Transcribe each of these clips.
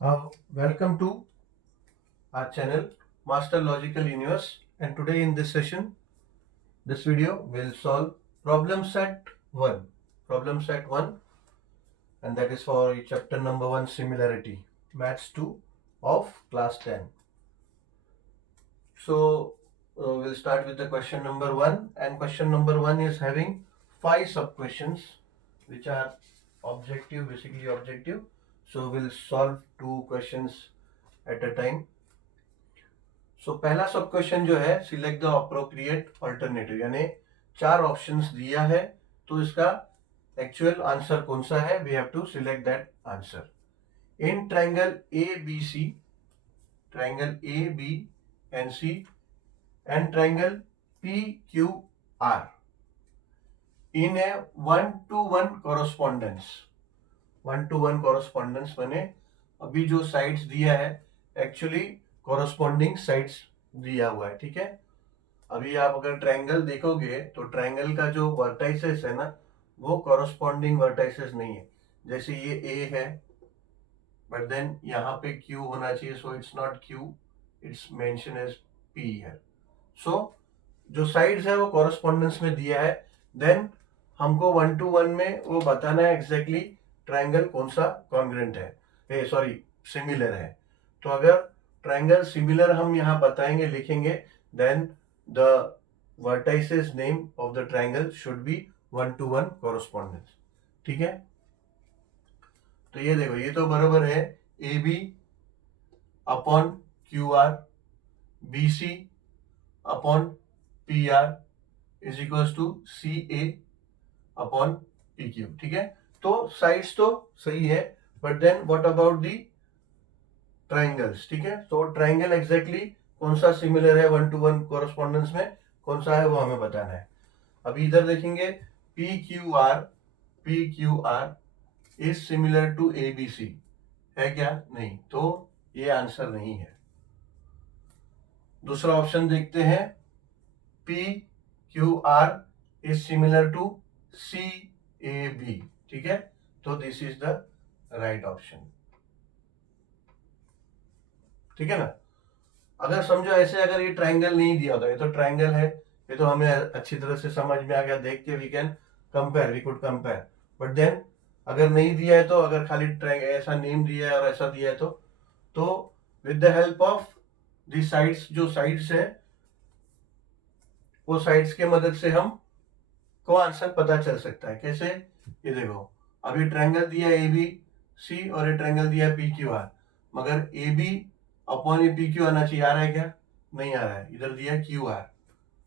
Welcome to our channel Master Logical Universe, and today in this video we'll solve problem set 1 problem set 1, and that is for chapter number 1 similarity maths 2 of class 10. So we'll start with the question number 1, and question number 1 is having 5 sub questions which are basically objective. So we'll solve 2 questions at a time. सो पहला सब question जो है, select the appropriate alternative, यानी 4 options दिया है तो इसका actual answer कौन सा है, we have to select that answer. In triangle A B C, triangle A B and C and triangle P Q R in a 1-to-1 correspondence, 1-to-1 correspondence बने। अभी जो साइड्स दिया है एक्चुअली कॉरस्पॉन्डिंग साइड्स दिया हुआ है, ठीक है। अभी आप अगर ट्रायंगल देखोगे तो ट्रायंगल का जो वर्टाइसेस है ना, वो कॉरस्पॉन्डिंग वर्टाइसेस नहीं है। जैसे ये ए है, बट देन यहाँ पे क्यू होना चाहिए, so it's not Q, it's mention as P है। सो जो साइड्स है वो कॉरस्पॉन्डेंस में दिया है, देन हमको 1-to-1 में वो बताना है एग्जैक्टली ट्रायंगल कौन सा कॉन्ग्रेंट है, सॉरी सिमिलर है। तो अगर ट्रायंगल सिमिलर हम यहाँ बताएंगे, लिखेंगे, then the vertices name of the triangle should be 1-to-1 correspondence, ठीक है। तो ये देखो, ये तो बराबर है A B upon Q R, B C upon P R is equal to C A upon P Q, ठीक है। तो साइड्स तो सही है, but then what about the triangles, ठीक है। तो ट्रायंगल एग्जैक्टली कौन सा सिमिलर है 1-to-1 कॉरस्पॉन्डेंस में, कौन सा है वो हमें बताना है। अभी इधर देखेंगे P Q R is similar to A B C, है क्या? नहीं, तो ये आंसर नहीं है। दूसरा ऑप्शन देखते हैं, P Q R is similar to C A B, ठीक है। तो this is the right option, ठीक है ना। अगर समझो ऐसे, अगर ये ट्रायंगल नहीं दिया होता, ये तो ट्रायंगल है, ये तो हमें अच्छी तरह से समझ में आ गया, देख के we can compare, we could compare. But then अगर नहीं दिया है, तो अगर खाली ऐसा नेम दिया है और ऐसा दिया है, तो with the help of the sides, जो साइड्स है वो साइड्स के मदद से हम को आंसर पता चल सकता है। कैसे? ये देखो, अभी ट्रायंगल दिया ए बी सी और ये ट्रायंगल दिया पी क्यू आर, मगर ए बी अपॉन ये पी क्यू आना चाहिए, आ रहा है क्या? नहीं आ रहा है, इधर दिया क्यू आर,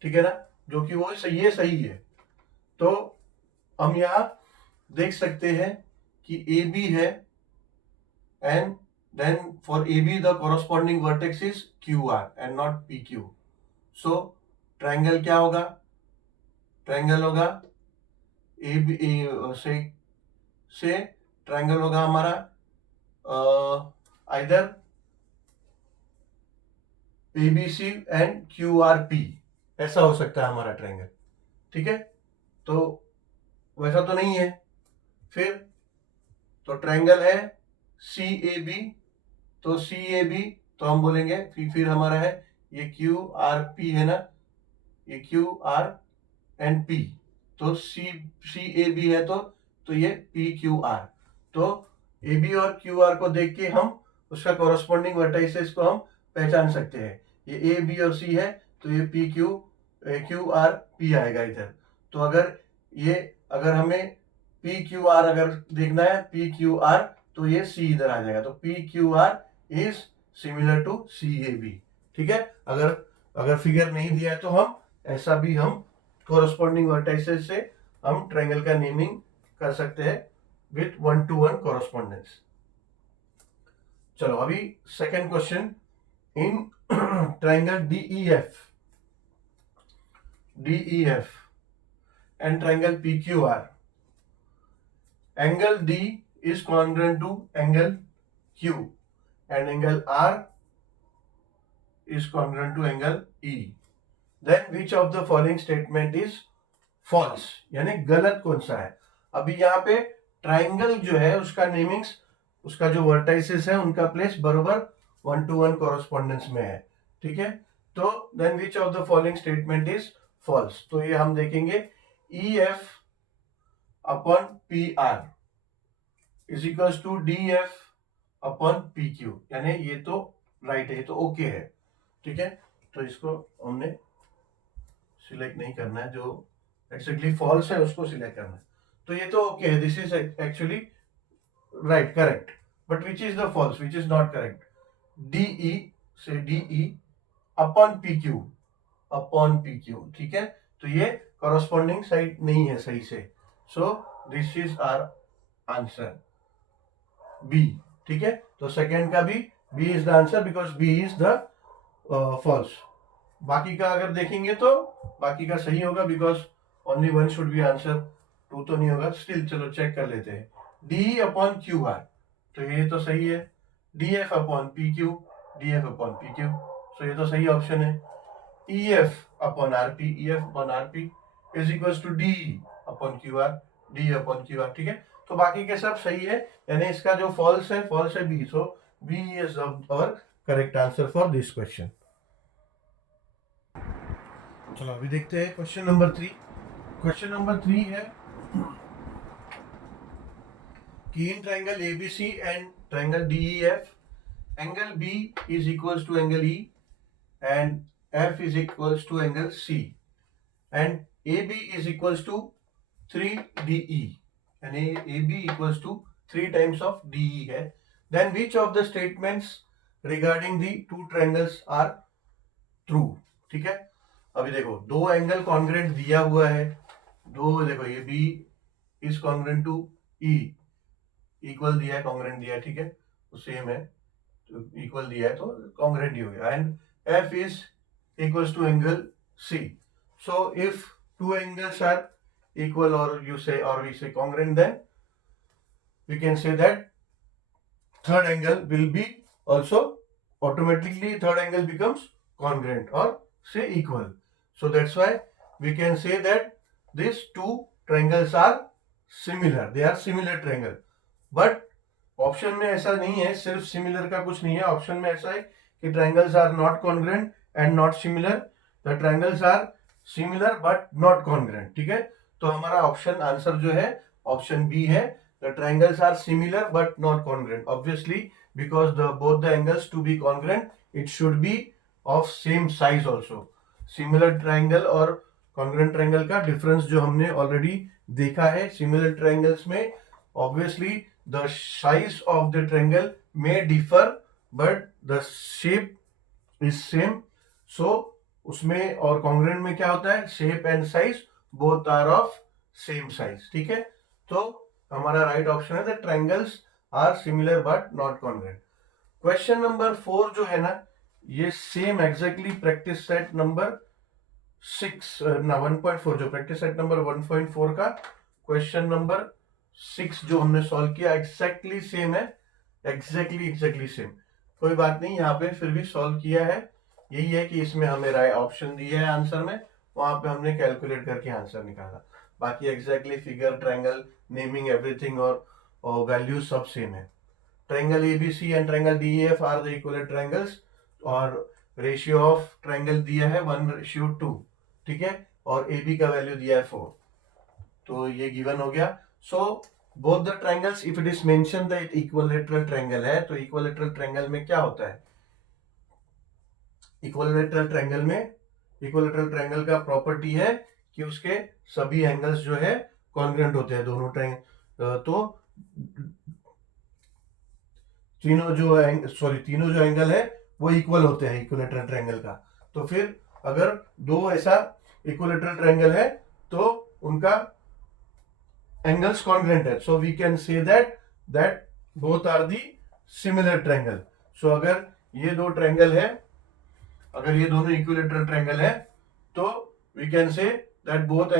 ठीक है ना, जो कि वो सही है। तो हम यहां देख सकते हैं कि ए बी है, and then for A B the corresponding vertex is Q R and not P Q. So triangle क्या होगा? ट्रायंगल होगा ए बी से ट्रायंगल होगा हमारा either PBC and Q R P, ऐसा हो सकता है हमारा ट्रायंगल, ठीक है। तो वैसा तो नहीं है, फिर तो ट्रायंगल है सी ए बी, तो सी ए बी तो हम बोलेंगे, फिर हमारा है ये क्यू आर पी है ना, ये क्यू आर एंड पी, तो सी ए बी है, तो ये पी क्यू आर। तो ए बी और क्यू आर को देख के हम उसका कॉरस्पॉन्डिंग वर्टाइसेस को हम पहचान सकते हैं। ये ए बी और सी है, तो ये पी क्यू आर पी आएगा इधर। तो अगर हमें पी क्यू आर अगर देखना है, पी क्यू आर, तो ये सी इधर आ जाएगा, तो P Q R is similar to C A B, ठीक है। अगर फिगर नहीं दिया है तो हम ऐसा भी हम कॉरस्पॉन्डिंग वर्टाइसेस से हम ट्रायंगल का नेमिंग कर सकते हैं विथ 1-to-1 कॉरस्पॉन्डेंस। चलो अभी second question, in triangle DEF and triangle PQR, angle D is congruent to angle Q and angle R is congruent to angle E. Then which of the following statement is false, यानी गलत कौन सा है। अभी यहाँ पे triangle जो है उसका नेमिंग्स उसका जो वर्टाइसेस है उनका प्लेस बरोबर 1-to-1 कॉरेस्पॉन्डेंस में है, ठीक है। तो then which of the following statement is false. तो ये हम देखेंगे E F upon P R is equals to D F upon P Q, यानी ये तो राइट है, ये तो ओके है, ठीक है। तो इसको हमने सिलेक्ट नहीं करना है, जो एक्जेक्टली फॉल्स है उसको सिलेक्ट करना है। तो ये तो ओके है, this is actually right, correct, but which is the false, which is not correct. DE से DE upon P Q, upon P Q, ठीक है। तो ये कॉरेस्पॉन्डिंग साइड नहीं है सही से, so this is our answer B, ठीक है। तो सेकेंड का भी B is the answer because B is the false. बाकी का अगर देखेंगे तो बाकी का सही होगा because only one should be answer, two तो नहीं होगा। स्टिल चलो चेक कर लेते हैं। डी अपॉन क्यू आर, तो ये तो सही है। D F upon P Q, D F upon P Q, so ये तो सही ऑप्शन है। E F upon R P, E F upon R P is equal to D upon Q R, D upon Q R, ठीक है। तो बाकी के सब सही है, यानी इसका जो फॉल्स है B, so B is our correct answer for this question. चलो अभी देखते हैं क्वेश्चन नंबर 3। क्वेश्चन नंबर 3 है कि in triangle ABC and triangle DEF, angle B is equals to angle E and F is equals to angle C and AB is equals to 3DE, यानी AB equals to 3 times of DE है। Then which of the statements regarding the two triangles are true, ठीक है। अभी देखो दो angle congruent दिया हुआ है, दो देखो ये B is congruent to E, equal दिया है, कॉन्ग्रेंट दिया है, ठीक है, तो सेम है, तो इक्वल दिया है तो कॉन्ग्रेंट ही हो गया। And F is equals to angle C, so if two angles are equal or we say congruent, then we can say that third angle will be also automatically, third angle becomes congruent or say equal. So that's why we can say that these two triangles are similar, they are similar triangle। but option में ऐसा नहीं है, सिर्फ similar का कुछ नहीं है। Option में ऐसा है कि triangles are not congruent and not similar, the triangles are similar but not congruent, ठीक है। तो हमारा ऑप्शन आंसर जो है ऑप्शन बी है, the triangles are similar but not congruent. Obviously because the both the angles to be congruent it should be of same size also. Similar triangle और congruent triangle का difference जो हमने already देखा है, similar triangles में obviously the size of the triangle may differ but the shape is same, so उसमें और congruent में क्या होता है, shape and size both are of same size, ठीक है। तो हमारा राइट ऑप्शन है the triangles are similar but not congruent। Question number 4 जो है ना, ये same exactly practice set number 6 ना 1.4, जो प्रैक्टिस सेट नंबर 1.4 का क्वेश्चन नंबर 6 जो हमने सॉल्व किया एग्जैक्टली सेम है, एग्जैक्टली सेम। कोई बात नहीं, यहाँ पे फिर भी सॉल्व किया है। यही है कि इसमें हमें राइट ऑप्शन दिया है आंसर में, वहां पे हमने कैलकुलेट करके आंसर निकाला। बाकी exactly figure, triangle, naming, everything और वैल्यू सब सेम है। Triangle ABC and triangle DEF are the equal triangles, और रेशियो ऑफ ट्रायंगल दिया है 1:2, ठीक है, और AB का वैल्यू दिया है 4, तो ये गिवन हो गया। So both the triangles, if it is mentioned that equilateral triangle है, तो equilateral triangle में क्या होता है, equilateral triangle का प्रॉपर्टी है कि उसके सभी एंगल्स जो है कॉन्ग्रुएंट होते हैं, दोनों ट्रायंगल। तो तीनों जो एंगल है वो इक्वल होते हैं इक्विलेटरल ट्रायंगल का। तो फिर अगर दो ऐसा इक्विलेटरल ट्रायंगल है तो उनका angles congruent है, so we can say that both are the similar triangle। so अगर ये दो ट्रायंगल है, अगर ये दोनों इक्विलेटरल ट्रायंगल है, तो we can say that both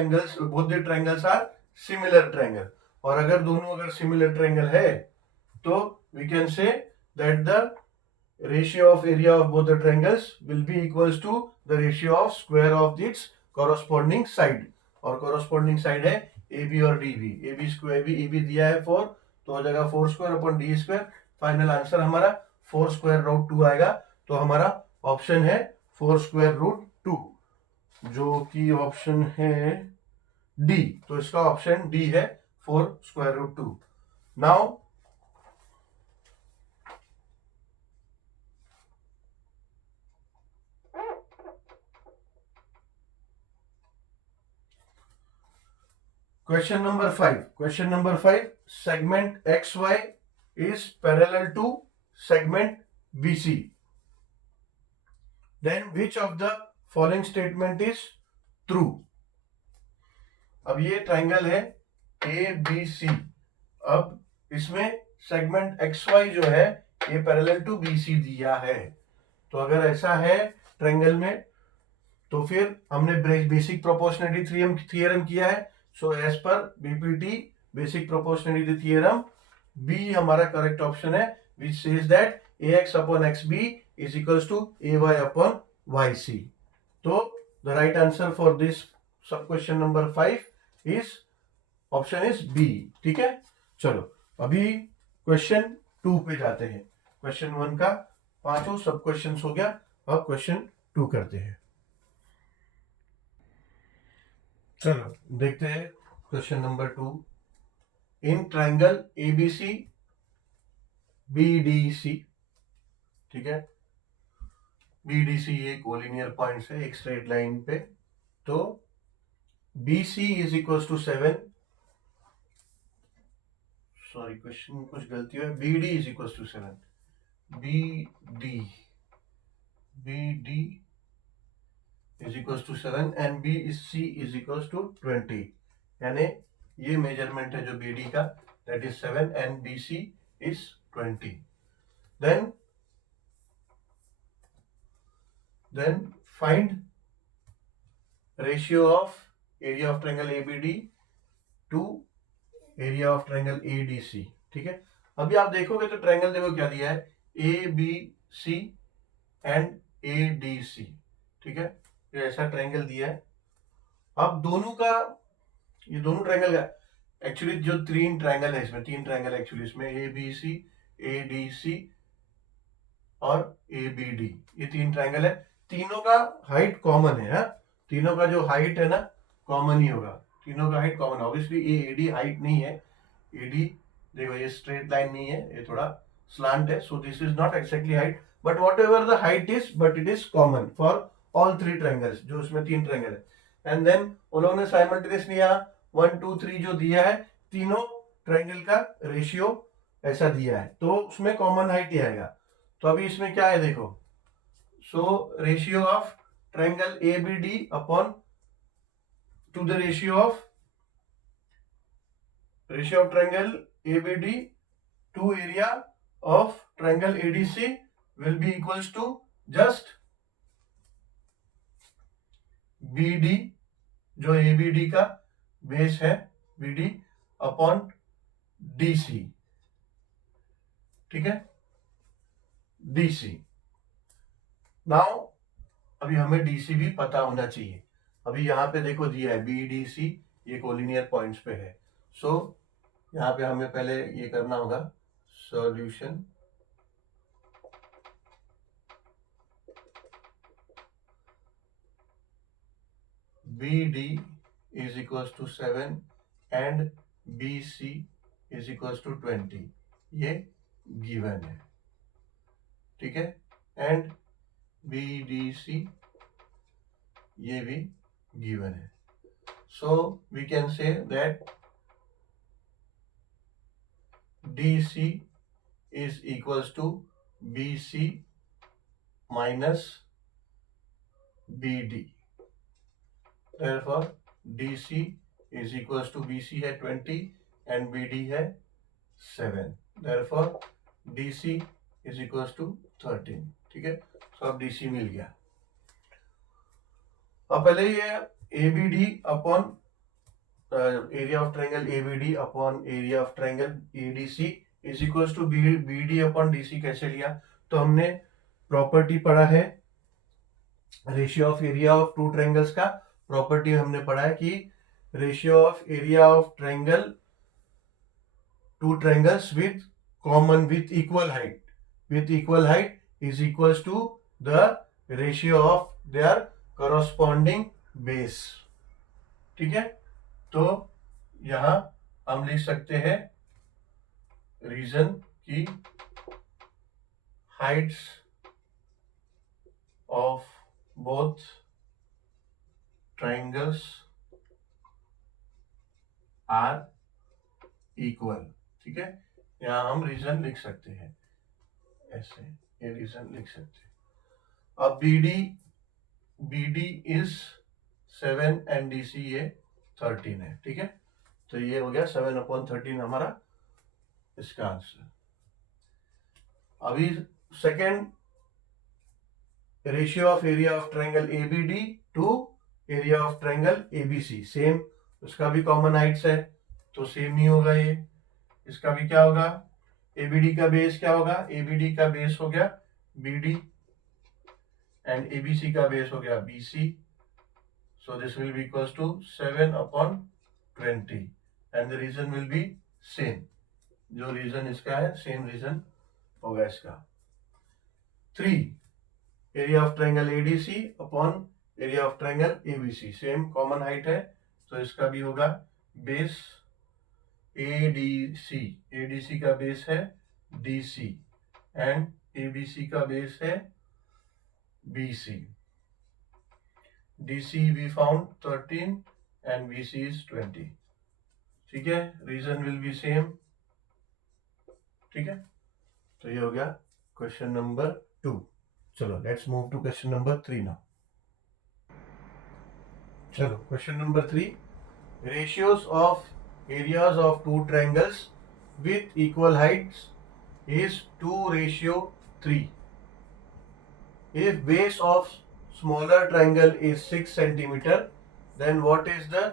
the triangles are similar triangle। और अगर दोनों similar triangle है, तो we can say that the ratio of area of both the triangles will be equals to the ratio of square of its corresponding side। और corresponding side है AB और DB। AB दिया है 4, तो हो जाएगा 4 square upon D square. Final answer हमारा 4 square root 2 आएगा। तो हमारा ऑप्शन है 4 स्क्वायर रूट 2, जो कि ऑप्शन है डी। तो इसका ऑप्शन डी है 4 square root 2। Now question number 5. Question number 5. Segment XY is parallel to segment BC. Then which of the following statement is true? अब ये ट्राइंगल है ABC। अब इसमें सेगमेंट XY जो है ये पैरेलल टू BC दिया है। तो अगर ऐसा है ट्राइंगल में तो फिर हमने बेसिक प्रोपोर्शनलिटी थ्योरम किया है। So as per BPT basic proportionality theorem B हमारा करेक्ट ऑप्शन है, which says that ax upon xb is equals to ay upon yc। तो the right answer for this sub question number 5 is option is B. ठीक है, चलो अभी question 2 पे जाते हैं। क्वेश्चन 1 का 5 सब क्वेश्चन हो गया, अब क्वेश्चन 2 करते हैं। चलो देखते हैं question number 2। In triangle ABC BDC, ठीक है, बीडीसी ये कोलिनियर पॉइंट्स है एक स्ट्रेट लाइन पे। तो BC is equal to 7, sorry question कुछ गलती है, BD is equal to 7, BD is equal to 7 and BC is equal to 20, यानी ये मेजरमेंट है जो BD का, that is 7 and BC is 20। then find ratio of area of triangle ABD to area of triangle ADC। ठीक है, अभी आप देखोगे तो ट्रायंगल देखो क्या दिया है, ABC एंड ADC। ठीक है, ये ऐसा ट्रायंगल दिया है। अब दोनों का, ये दोनों ट्रायंगल का एक्चुअली जो 3 ट्रायंगल है इसमें, 3 ट्रायंगल एक्चुअली इसमें ABC ADC और ABD, ये 3 ट्रायंगल है। तीनों का हाइट कॉमन है, तीनों का जो हाइट है ना कॉमन ही होगा, तीनों का हाइट कॉमन। ऑब्वियसली ये एडी हाइट नहीं है, एडी देखो ये स्ट्रेट लाइन नहीं है, ये थोड़ा स्लांट है, सो this is not exactly height, but what ever the height is, but it is common for all 3 triangles, जो उसमें 3 ट्रायंगल है। एंड देन उन्होंने साइमल्टेनियसली यहाँ 1 2 3 जो दिया है, तीनों ट्रायंगल का रेशियो ऐसा दिया है, तो उसमें कॉमन हाइट ही आएगा। तो अभी इसमें क्या है देखो, so ratio of triangle ABD upon to the ratio of triangle ABD to area of triangle ADC will be equals to just BD, जो ABD का बेस है BD अपॉन DC। ठीक है, DC। नाउ अभी हमें DC भी पता होना चाहिए। अभी यहाँ पे देखो दिया है BDC, ये कोलिनियर पॉइंट्स पे है। सो यहाँ पे हमें पहले ये करना होगा solution. BD is equal to 7 and BC is equal to 20, ये गिवन है। ठीक है, एंड BDC ये भी गिवन है। So we can say that DC is equals to BC minus BD। Therefore DC is equals to BC है 20 and BD है 7। Therefore DC is equals to 13। ठीक है, तो अब DC मिल गया। अब पहले ये ABD upon area of triangle ABD upon area of triangle ADC is equals to BD upon DC कैसे लिया, तो हमने प्रॉपर्टी पढ़ा है ratio of area of 2 triangles का। प्रॉपर्टी हमने पढ़ा है कि ratio of area of triangle two triangles with common with equal height is equals to the ratio of their corresponding base. ठीक है, तो यहां हम लिख सकते हैं रीजन की heights of both triangles are equal. ठीक है, यहां हम रीजन लिख सकते हैं ऐसे, ये रीजन लिख सकते हैं. अब BD इज 7 एंड DC ये 13 है. ठीक है, तो ये हो गया 7/13 हमारा इसका आंसर. अभी second, ratio of area of triangle ABD to area of triangle ABC. Same, उसका भी कॉमन हाइट्स है तो सेम ही होगा ये. इसका भी क्या होगा, ABD का बेस क्या होगा, ABD का बेस हो गया BD एंड ABC का बेस हो गया BC. So this will be equals to 7/20 and the reason will be same. जो रीजन इसका है सेम रीजन होगा इसका. 3, area of triangle ADC upon area of triangle ABC. Same common height है तो इसका भी होगा बेस ADC का बेस है DC एंड ABC का बेस है BC. DC we found 13 and BC is 20. ठीक है, रीजन विल बी सेम. ठीक है, तो ये हो गया क्वेश्चन नंबर 2. चलो let's move to question number 3 now. चलो question number 3, ratios of areas of two triangles with equal heights is 2:3. If base of smaller triangle is 6 centimeter, then what is the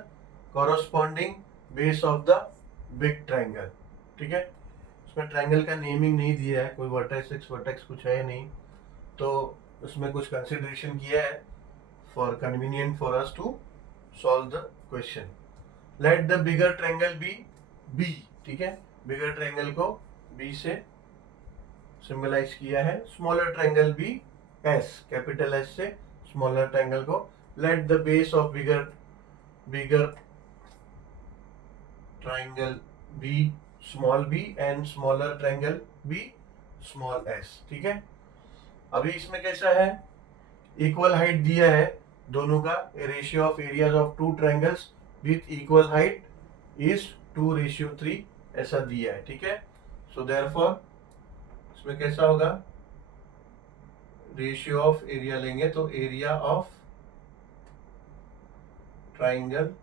corresponding base of the big triangle. ठीक है, उसमें triangle का naming नहीं दिया है, कोई vertex vertex कुछ है नहीं, तो उसमें कुछ कंसिडरेशन किया है for convenient for us to solve the question. Let the bigger triangle be B. ठीक है, बिगर ट्रायंगल को B से सिंबलाइज किया है, smaller triangle be S, capital S से स्मॉलर ट्रायंगल को. Let the base of bigger triangle be small b and smaller triangle be small s. ठीक है, अभी इसमें कैसा है, इक्वल हाइट दिया है दोनों का. Ratio of areas of two triangles with equal height is 2:3 ऐसा दिया है. ठीक है, सो देयरफॉर इसमें कैसा होगा, रेशियो ऑफ एरिया लेंगे तो एरिया ऑफ ट्राइंगल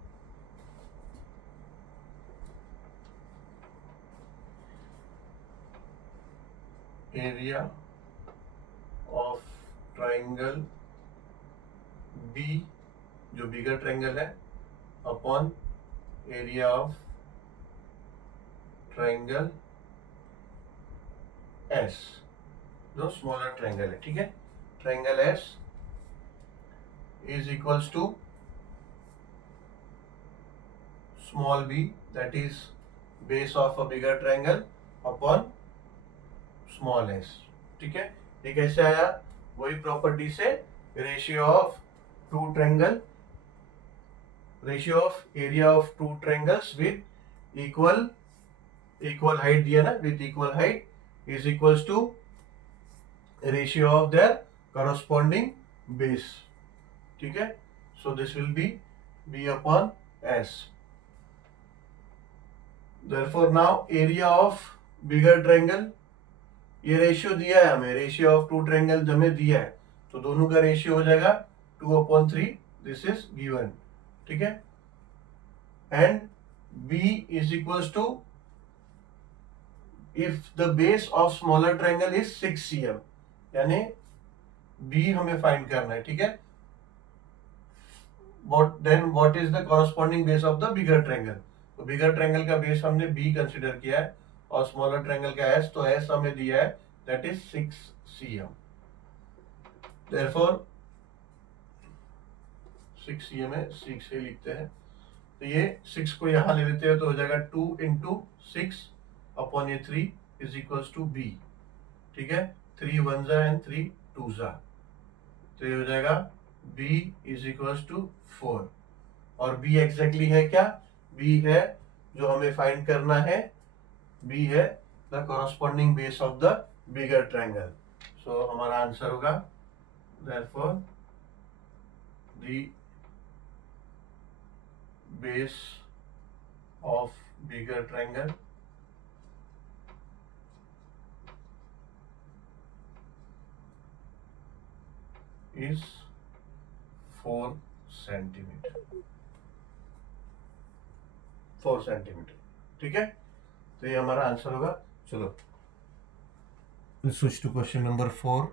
B जो बिगर ट्राइंगल है upon area of triangle S जो स्मॉलर ट्राइंगल है. ठीक है, triangle S is equals to small b, that is base of a bigger triangle upon small s. ठीक है, ये कैसे आया, वही प्रॉपर्टी से ratio of area of two triangles with equal height दिया ना, with equal height is equals to ratio of their corresponding base. ठीक है, so this will be B upon S. Therefore now area of bigger triangle, ये ratio दिया है हमें, ratio of to triangle हमें दिया है, तो दोनों का रेशियो हो जाएगा 2/3. This is given. ठीक है, and B is equals to if the base of smaller triangle is 6 cm, यानी B हमें फाइंड करना है. ठीक है, then what is the corresponding base of the bigger triangle. तो बिगर ट्रायंगल का बेस हमने B कंसिडर किया है और स्मॉलर ट्रायंगल का S, तो S हमें दिया है that is 6 cm. therefore 6 cm है, 6 से लिखते हैं, तो ये 6 को यहाँ ले लेते हैं तो हो जाएगा 2 × 6 अपॉन ये 3 इज इक्वल्स टू बी, ठीक है, 3 वन जा एंड 3 टू जा, तो ये हो जाएगा b इज इक्वल्स टू 4। और b एग्जैक्टली है क्या, b है जो हमें फाइंड करना है, b है the corresponding base of the bigger triangle. So हमारा आंसर होगा therefore the base of bigger triangle is 4 centimetre, 4 centimetre, ठीक है, तो ये हमारा आंसर होगा। चलो स्विच टू क्वेश्चन नंबर 4।